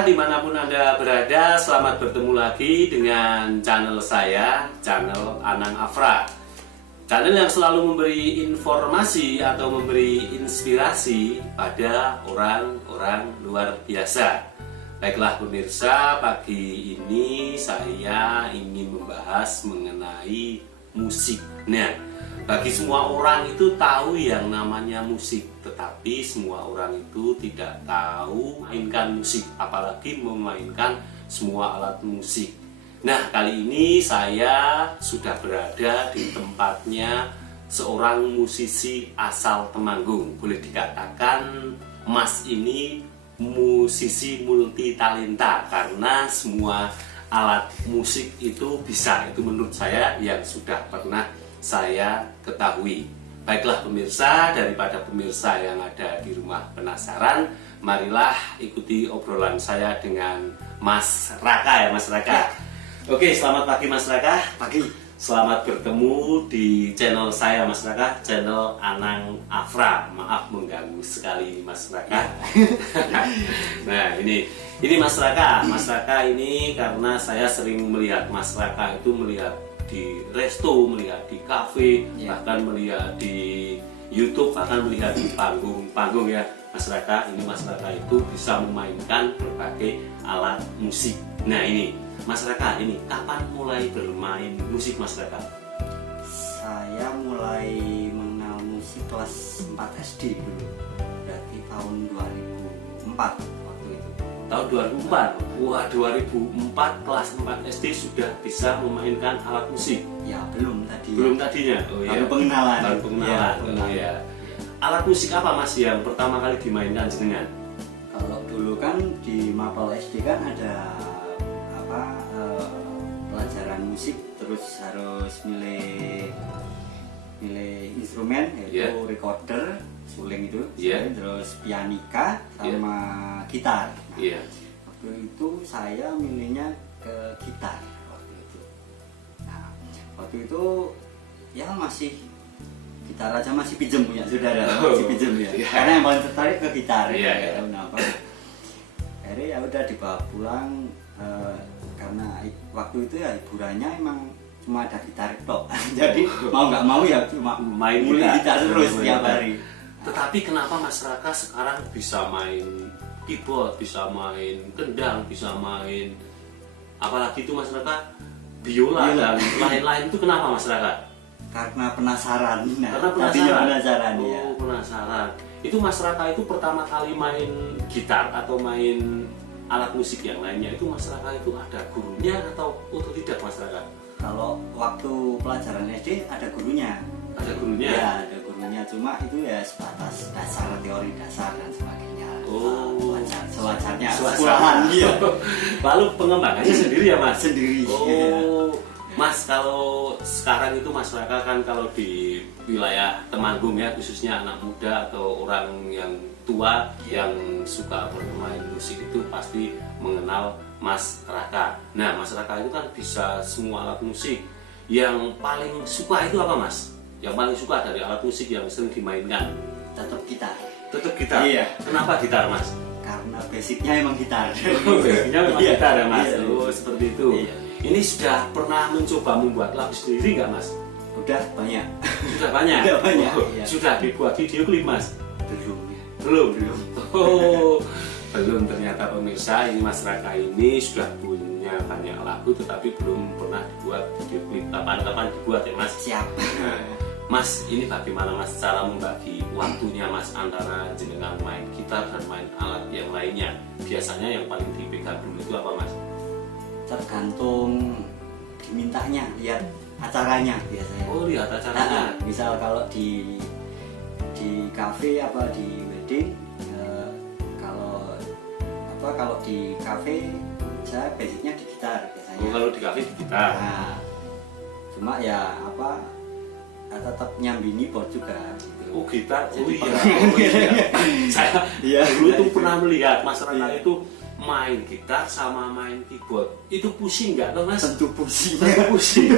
pemirsa dimanapun Anda berada, selamat bertemu lagi dengan channel saya, channel Anang Afra. Channel yang selalu memberi informasi atau memberi inspirasi pada orang-orang luar biasa. Baiklah pemirsa, pagi ini saya ingin membahas mengenai musik. Nah, bagi semua orang itu tahu yang namanya musik, tetapi semua orang itu tidak tahu mainkan musik, apalagi memainkan semua alat musik. Nah, kali ini saya sudah berada di tempatnya seorang musisi asal Temanggung. Boleh dikatakan Mas ini musisi multi talenta karena semua alat musik itu bisa. Itu menurut saya yang sudah pernah saya ketahui. Baiklah pemirsa, daripada pemirsa yang ada di rumah penasaran, marilah ikuti obrolan saya dengan Mas Raka ya Mas Raka. Ya. Oke, selamat pagi Mas Raka. Pagi. Selamat bertemu di channel saya Mas Raka, channel Anang Afra. Maaf mengganggu sekali Mas Raka. Nah ini Mas Raka. Mas Raka ini karena saya sering melihat Mas Raka itu melihat di resto, melihat di kafe, bahkan melihat di YouTube, bahkan melihat di panggung-panggung ya Mas Raka. Ini Mas Raka itu bisa memainkan berbagai alat musik. Nah ini Mas Raka, ini kapan mulai bermain musik Mas Raka? Saya mulai mengenal musik kelas 4 SD dulu. Berarti tahun 2004 waktu itu. Tahun 2004? Wah, 2004 kelas 4 SD sudah bisa memainkan alat musik? Ya belum tadi. Belum tadinya? Oh iya. Baru pengenalan. Baru pengenalan. Ya, Oh iya. Alat musik apa Mas yang pertama kali dimainkan jenengan? Kalau dulu kan di Mapel SD kan ada pelajaran musik, terus harus milih instrumen yaitu recorder, suling itu, terus pianika sama gitar. Nah, waktu itu saya milihnya ke gitar waktu itu. Nah, waktu itu ya masih gitar aja masih pinjem punya saudara, masih pinjem ya. Karena yang paling tertarik ke gitar. Nggak tahu kenapa. Akhirnya ya udah dibawa pulang. Karena waktu itu ya hiburannya emang cuma ada gitar tok. Jadi mau nggak mau ya cuma main gitar terus tiap hari. Tetapi kenapa Mas Raka sekarang bisa main keyboard, bisa main kendang, bisa main apalagi itu Mas Raka biola dan lain-lain, itu kenapa Mas Raka? Karena penasaran. Nah, karena penasaran. Penasaran Oh, ya. Penasaran. Itu Mas Raka itu pertama kali main gitar atau main alat musik yang lainnya itu Mas Raka itu ada gurunya atau tidak Mas Raka? Kalau waktu pelajaran SD ada gurunya. Ada gurunya? Ya, ada gurunya, cuma itu ya sebatas dasar, teori dasar dan sebagainya. Oh, sewajarnya sekolahan. Iya. Lalu pengembangannya sendiri ya Mas? Sendiri. Oh, Mas, kalau sekarang itu Mas Raka kan kalau di wilayah Temanggung ya, khususnya anak muda atau orang yang tua yang suka bermain musik itu pasti mengenal Mas Raka. Nah, Mas Raka itu kan bisa semua alat musik. Yang paling suka itu apa Mas? Yang paling suka dari alat musik yang sering dimainkan? Tetap gitar. Tetap gitar? Iya. Kenapa gitar Mas? Karena basicnya emang gitar. Basicnya memang gitar ya Mas? Iya. Oh, seperti itu. Iya. Ini sudah pernah mencoba membuat lagu sendiri nggak Mas? Udah banyak. Sudah banyak? Sudah banyak. Oh, iya. Sudah dibuat video klip Mas? Belum. Oh, belum. Ternyata pemirsa, ini Mas Raka ini sudah punya banyak lagu tetapi belum pernah dibuat video klip. Kapan-kapan dibuat ya Mas? Siap. Nah, Mas, ini bagaimana Mas cara membagi waktunya Mas antara jenengan main gitar dan main alat yang lainnya? Biasanya yang paling dipegang dulu itu apa Mas? Tergantung dimintanya, lihat acaranya biasanya. Oh, lihat acaranya. Misal kalau di kafe apa di wedding, kalau di kafe saya basicnya di gitar biasanya. Oh, kalau di kafe di gitar. Nah, cuma ya tetap nyambingi keyboard juga gitu. Oh, gitar. Jadi Saya dulu tuh pernah melihat masyarakat itu main gitar sama main keyboard. Itu pusing nggak tuh Mas? Tentu pusing. Pusing.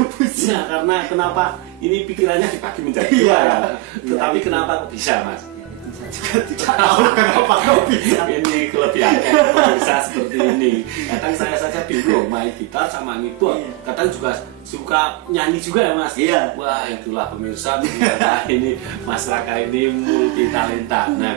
Nah, karena kenapa ini pikirannya dibagi menjadi dua ya. Tetapi kenapa kok bisa Mas? Ya, itu Saya juga tidak tahu kenapa kok bisa. Ini kelebihannya pemirsa seperti ini. Kadang saya saja bingung main gitar sama ngikut. Iya. Kadang juga suka nyanyi juga ya Mas. Iya. Wah itulah pemirsa ternyata ini Mas Raka ini multi talenta. Nah,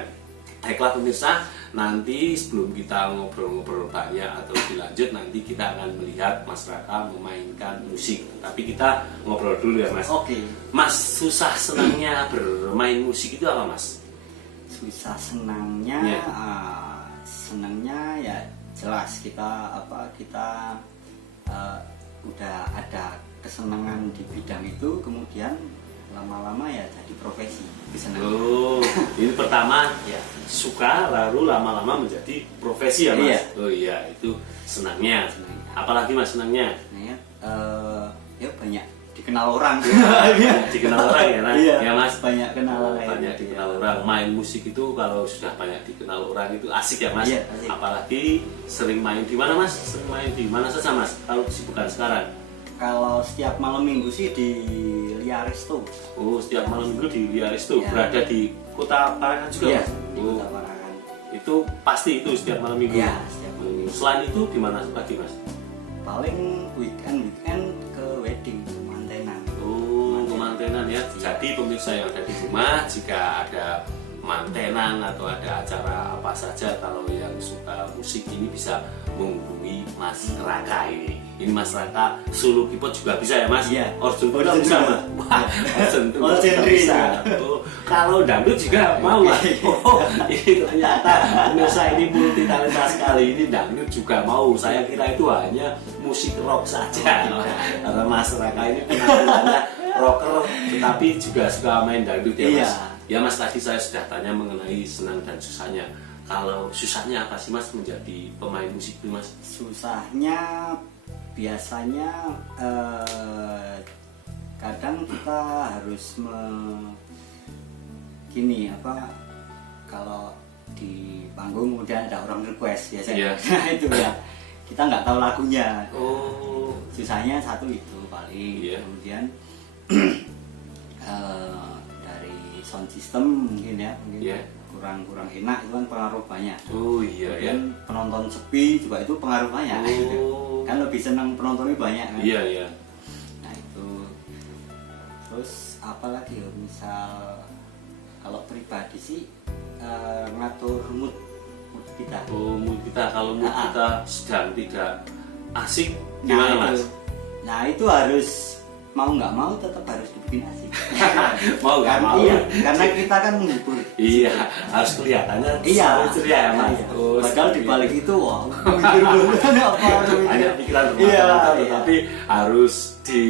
baiklah pemirsa, nanti sebelum kita ngobrol-ngobrol banyak atau dilanjut, nanti kita akan melihat Mas Raka memainkan musik. Tapi kita ngobrol dulu ya Mas. Oke. Mas, susah senangnya bermain musik itu apa Mas? Susah senangnya, Iya. senangnya ya jelas kita udah ada kesenangan di bidang itu, kemudian lama-lama ya jadi profesi. Oh, ini pertama Ya. suka, lalu lama-lama menjadi profesi ya Mas? Iya. Oh iya, itu senangnya. Senangnya. Apalagi Mas senangnya? Nah, ya banyak dikenal orang. Banyak dikenal orang ya, Mas? Iya, Ya Mas? banyak kenal Banyak dikenal orang. Main musik itu kalau sudah banyak dikenal orang itu asik ya Mas? Iya, asik. Apalagi sering main di mana Mas? Sering main di mana saja Mas? Kalau kesibukan sekarang? Kalau setiap malam minggu sih di Liaresto. Oh, setiap malam minggu di Liaresto. Ya. Berada di Kota Parakan juga Iya, Mas? di Oh, Kota Parakan. itu pasti itu setiap malam minggu? Iya, setiap malam minggu. Selain itu di mana lagi Mas? Paling weekend ke wedding, ke mantenan. Oh, kemantenan ya. Jadi pemirsa yang ada di rumah, jika ada mantenan atau ada acara apa saja, kalau yang suka musik ini bisa menghubungi Mas Raka ini. Ini Mas Raka solo keyboard juga bisa ya Mas? Iya. Organ juga Organ bisa juga. Mas? Wah, organ juga All genre bisa. juga. Oh, kalau dangdut juga mau Mas? Oh, ini ternyata pemirsa ini multi talenta sekali. Ini dangdut juga mau. Saya kira itu hanya musik rock saja. Karena Mas Raka ini penampilannya rocker, tetapi juga suka main dangdut ya Mas? Iya. Ya Mas, tadi saya sudah tanya mengenai senang dan susahnya. Kalau susahnya apa sih Mas menjadi pemain musik itu Mas? Susahnya biasanya kadang kita harus kalau di panggung kemudian ada orang request biasanya. Iya. Nah itu ya, kita nggak tahu lagunya. Oh, Susahnya satu itu paling. Iya. Kemudian dari sound system mungkin Iya. kurang enak, itu kan pengaruh banyak. oh iya ya. Kemudian penonton sepi juga itu pengaruh banyak. Oh, Kan lebih senang penontonnya banyak kan. iya iya. Nah itu. Terus apa lagi ya, misal kalau pribadi sih ngatur mood kita. Oh, mood kita kalau mood Ah. kita sedang tidak asik gimana Mas? Nah itu harus mau nggak mau tetap harus dibikin asik. Mau nggak mau? Iya, karena kita kan menghibur. Iya, harus kelihatannya Iya, selalu ceria ya Mas. iya. Oh, Padahal seperti di balik itu. itu wah, mikir apa Hanya pikiran Iya, bermata-mata, iya. tetapi harus di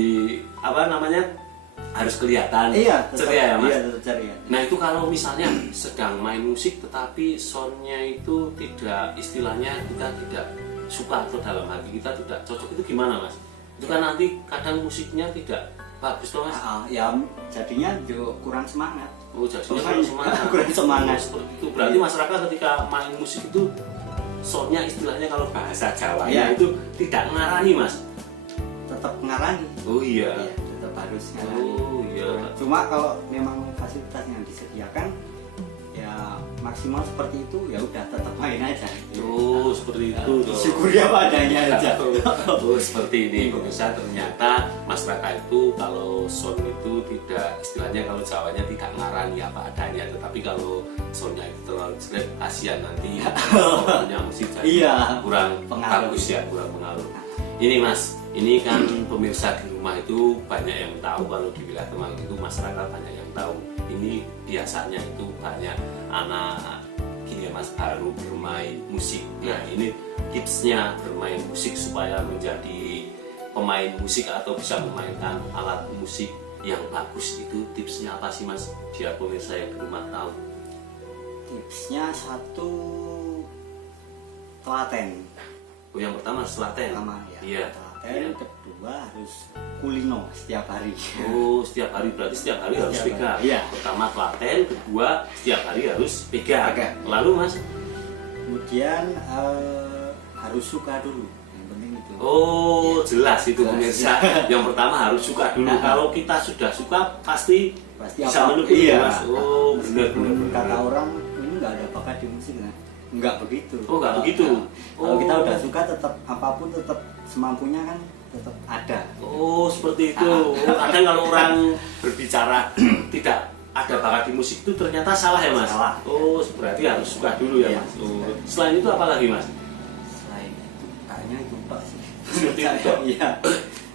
apa namanya? Harus kelihatan Iya, tetap, ceria ya Mas. Iya, tetap ceria. Nah itu kalau misalnya sedang main musik tetapi soundnya itu tidak, istilahnya kita tidak suka atau dalam hati kita tidak cocok, itu gimana Mas? Itu kan nanti kadang musiknya tidak bagus toh Mas. Ya jadinya juga kurang semangat. Oh jadinya kurang semangat. Kurang semangat. Oh, seperti itu. Berarti masyarakat ketika main musik itu soundnya istilahnya kalau bahasa Jawa Iya. itu tidak ngarani Mas. Tetap ngarani. Oh iya. Iya, tetap harus ngarani. Oh iya. Cuma kalau memang fasilitas yang disediakan ya maksimal seperti itu, ya udah tetap main aja. Oh seperti itu. toh. Syukuri apa adanya aja. Oh seperti ini pemirsa, ternyata Mas Raka itu kalau sound itu tidak, istilahnya kalau Jawanya tidak ngarani apa adanya, tetapi kalau soundnya itu terlalu jelek kasihan nanti soundnya musik jadi Iya, kurang pengaruh. bagus ya, kurang pengaruh. Ini Mas, ini kan pemirsa di rumah itu banyak yang tahu kalau di wilayah Temanggung itu masyarakat banyak yang tahu. Ini biasanya itu banyak anak gini ya Mas, baru bermain musik. Nah ini tipsnya bermain musik supaya menjadi pemain musik atau bisa memainkan alat musik yang bagus, itu tipsnya apa sih Mas? Biar pemirsa yang di rumah tahu. Tipsnya satu, telaten. Oh yang pertama telaten. Pertama ya. Iya. Telaten. Kedua harus kulino setiap hari. Oh setiap hari, berarti setiap hari harus Setiap pegang. hari, iya. Pertama telaten, kedua setiap hari harus pegang. Pegang. Lalu Mas? Kemudian harus suka dulu. Yang penting itu. Oh Ya. jelas itu Jelas. pemirsa. Yang pertama harus suka dulu. Nah. Kalau kita sudah suka pasti Pasti bisa apa? menekuni Iya. Mas. Oh benar. Kata orang nggak ada bakat di musik, nah nggak begitu. Oh nggak begitu. Kalau kita udah suka tetap apapun tetap semampunya kan tetap ada. Oh seperti itu. Kadang kalau orang berbicara tidak ada bakat di musik itu ternyata salah ya mas. Salah. Oh berarti harus suka dulu ya mas. Oh. Selain itu apa lagi mas? Selain itu kayaknya itu Pak sih. Seperti itu. Iya.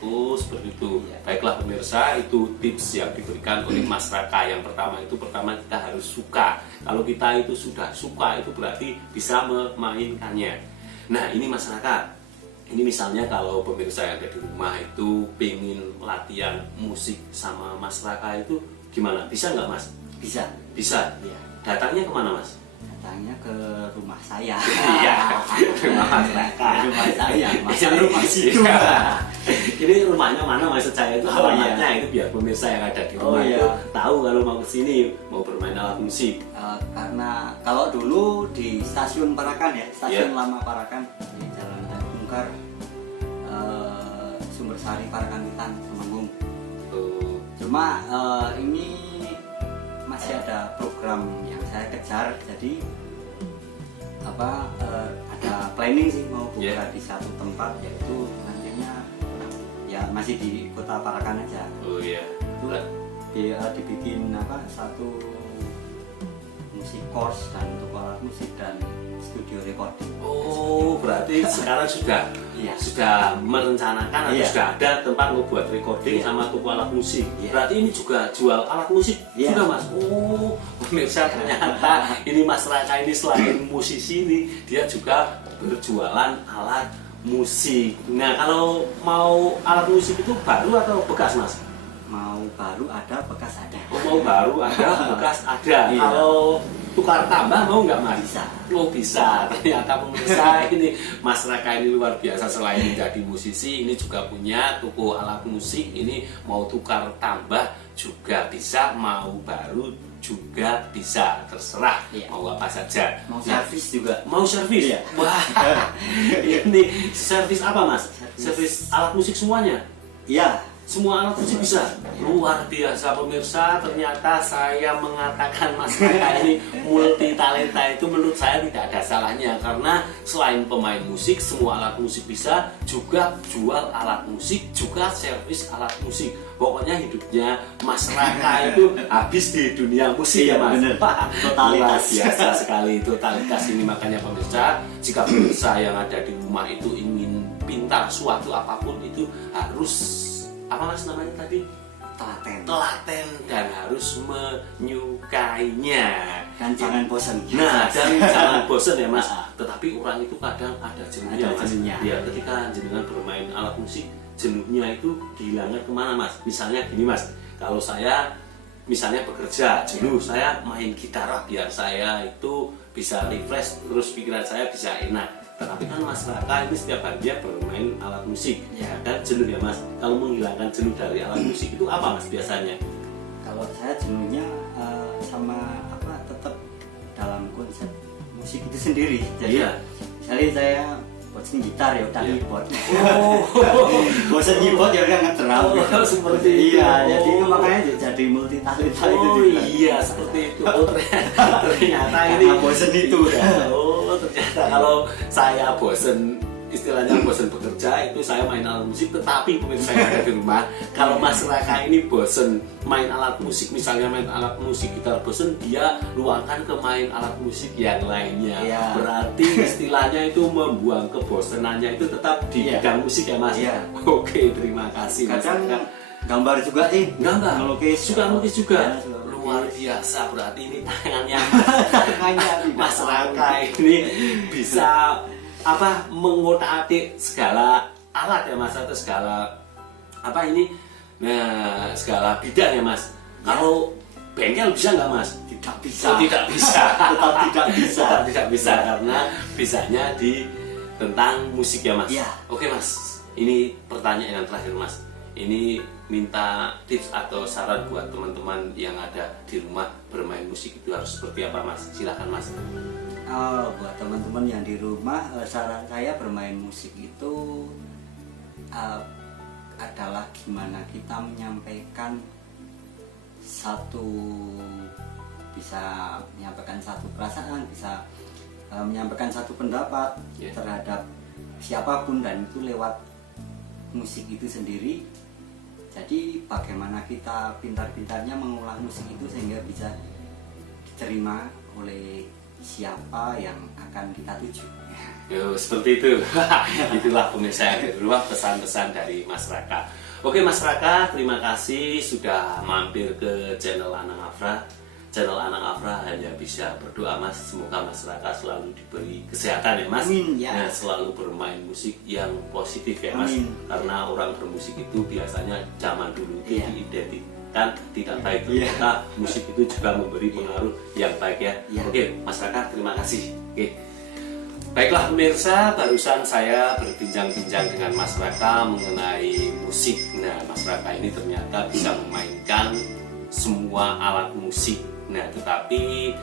Oh seperti itu. Baiklah pemirsa, itu tips yang diberikan oleh Mas Raka. Yang pertama kita harus suka. Kalau kita itu sudah suka itu berarti bisa memainkannya. Nah ini Mas Raka, ini misalnya kalau pemirsa yang ada di rumah itu pengen latihan musik sama Mas Raka itu gimana? Bisa nggak Mas? Bisa. Bisa. Iya. Datangnya kemana Mas? Datangnya ke rumah saya. Iya. Rumah Mas Raka. Rumah saya. Masa rumah situ. Ini rumahnya mana maksud saya itu alamatnya itu biar pemirsa yang ada di rumah itu tahu kalau mau kesini mau bermain alat musik. Karena kalau dulu di stasiun Parakan ya, stasiun lama Parakan di Jalan Bungkar, Sumbersari Parakan Wetan Temanggung. Cuma ini masih ada program yang saya kejar, jadi ada planning sih mau buka di satu tempat, yaitu nantinya ya masih di kota Parakan aja. Oh iya. Itu dibikin satu musik course dan untuk alat musik dan studio recording. Oh berarti sekarang sudah merencanakan atau sudah ada tempat membuat recording sama toko alat musik. Berarti ini juga jual alat musik juga mas. Oh pemirsa ternyata ini Mas Raka ini selain musisi ini dia juga berjualan alat musik. Nah kalau mau alat musik itu baru atau bekas mas? Mau baru ada, bekas ada. Oh mau baru ada, bekas ada. Kalau tukar tambah mau nggak mas? Bisa. Oh bisa. Ternyata pemirsa ini Mas Raka ini luar biasa, selain menjadi musisi ini juga punya toko alat musik. Ini mau tukar tambah juga bisa, mau baru juga bisa, terserah mau apa saja. Mau servis juga. Mau servis? Wah, ini servis apa mas? Servis alat musik semuanya? Iya. Semua alat musik bisa? Luar biasa pemirsa, ternyata saya mengatakan Mas Raka ini multi talenta itu menurut saya tidak ada salahnya. Karena selain pemain musik, semua alat musik bisa, juga jual alat musik, juga servis alat musik. Pokoknya hidupnya Mas Raka itu habis di dunia musik ya mas. Bener. Totalitas. Biasa sekali totalitas ini. Makanya pemirsa, jika pemirsa yang ada di rumah itu ingin pintar suatu apapun itu harus apa mas namanya tadi? Telaten dan harus menyukainya. Dan jangan bosan. Nah dan jangan bosan ya mas. Tetapi orang itu kadang ada jenuhnya mas. Ya ketika jenengan bermain alat musik, jenuhnya itu dihilangkan kemana mas? Misalnya gini mas, kalau saya misalnya bekerja jenuh, saya main gitar biar saya itu bisa refresh, terus pikiran saya bisa enak. Tetapi kan Mas Raka ini setiap hari dia bermain alat musik, dan jenuh ya mas. Kalau menghilangkan jenuh dari alat musik itu apa mas biasanya? Kalau saya jenuhnya tetap dalam konsep musik itu sendiri. Jadi misalnya saya bosan gitar ya udah keyboard. Bosan keyboard ya udah ngedrum. Seperti itu. Iya, jadi makanya jadi multi talenta itu. Iya seperti itu. Ternyata ini bosan itu. Ternyata kalau saya bosen, istilahnya bosen bekerja itu saya main alat musik. Tetapi pemirsa saya ada di rumah, kalau Mas Raka ini bosen main alat musik, misalnya main alat musik gitar bosen, dia luangkan ke main alat musik yang lainnya. Berarti istilahnya itu membuang kebosenannya itu tetap di bidang musik ya mas. Oke, terima kasih mas. Kadang gambar juga gambar, melukis, suka melukis juga. Luar biasa, berarti ini tangannya Mas Raka ini bisa mengotak-atik segala alat ya mas, atau segala segala bidang ya mas. Kalau bengkel bisa nggak mas? Tidak bisa. Tidak bisa. Tetap tidak bisa. Tetap tidak bisa karena bisanya di tentang musik ya mas. Oke mas, ini pertanyaan yang terakhir mas. Ini minta tips atau saran buat teman-teman yang ada di rumah bermain musik itu harus seperti apa mas? Silahkan mas. Buat teman-teman yang di rumah, saran saya bermain musik itu adalah gimana kita menyampaikan satu bisa menyampaikan satu perasaan, bisa menyampaikan satu pendapat terhadap siapapun, dan itu lewat musik itu sendiri. Jadi bagaimana kita pintar-pintarnya mengolah musik itu sehingga bisa diterima oleh siapa yang akan kita tuju. Yo, seperti itu. Itulah pemirsa yang di rumah, pesan-pesan dari Mas Raka. Oke Mas Raka, terima kasih sudah mampir ke channel Anang Afra. Channel Anang Afra hanya bisa berdoa Mas, semoga Mas Raka selalu diberi kesehatan ya Mas. Amin, ya. Nah, selalu bermain musik yang positif ya Mas. Amin. Karena orang bermusik itu biasanya zaman dulu itu diidentikan tidak baik, Iya. ternyata musik itu juga memberi pengaruh yang baik ya. Iya. Oke Mas Raka, terima kasih. Oke. Baiklah pemirsa, barusan saya berbincang-bincang dengan Mas Raka mengenai musik. Nah, Mas Raka ini ternyata bisa memainkan semua alat musik. Nah, tetapi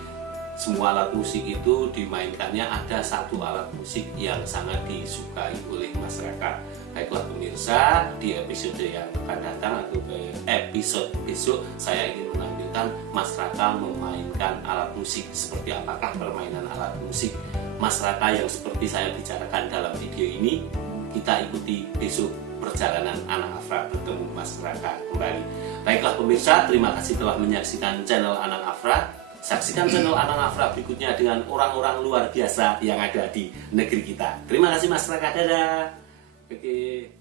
semua alat musik itu dimainkannya ada satu alat musik yang sangat disukai oleh Mas Raka. Baiklah pemirsa, di episode yang akan datang atau ke episode besok saya ingin menampilkan Mas Raka memainkan alat musik. Seperti apakah permainan alat musik Mas Raka yang seperti saya bicarakan dalam video ini? Kita ikuti besok perjalanan Anang Afra bertemu Mas Raka kembali. Baiklah pemirsa, terima kasih telah menyaksikan channel Anang Afra. Saksikan channel Anang Afra berikutnya dengan orang-orang luar biasa yang ada di negeri kita. Terima kasih Mas Raka, dadah. Oke.